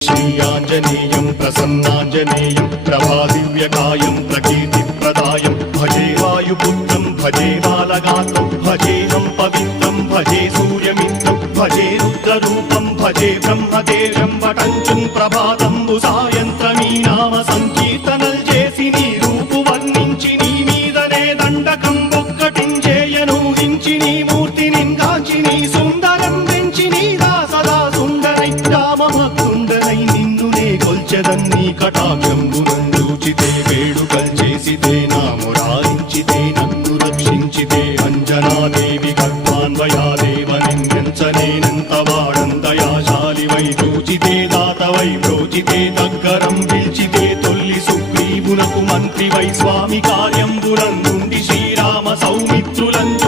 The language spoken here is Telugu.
श्रीयाञ्जनेयं प्रसन्नाञ्जनेयं प्रभादिव्यकायं प्रकीर्तिप्रदायं भजे वायुपुत्रं भजे बालगात्रं भजेऽहं पवित्रं भजे सूर्यमित्रं भजे रुद्ररूपं भजे ब्रह्मदेवं वटञ्चं ప్రభాతంబు సాయంత్రమీ నామ సంకీర్తనల్ చేసి నీ రూపు వర్ణించి నీ మీదనే దండకం ఒక్కటించేయను హించి నీ మూర్తిని కాంచి నీ సుందరం పెంచి నీ దాసదా సుందరై రామభక్తుండనై నిన్నునే కొల్చెదన్ని కటాక్షంబునందూచితే వేడుకల్ చేసితే నా మురారించితే నన్ను రక్షించితే అంజనాదేవి గర్భాన్వయాదేవ నిన్నెంచనేనంత వాడంతయాశాలివై చూచితే దాతవై బ్రోచితే దగ్గరం పిలిచితే తొల్లి సుగ్రీవునకు మంత్రివై స్వామి కార్యంబులందుండి శ్రీరామ సౌమిత్రులంచు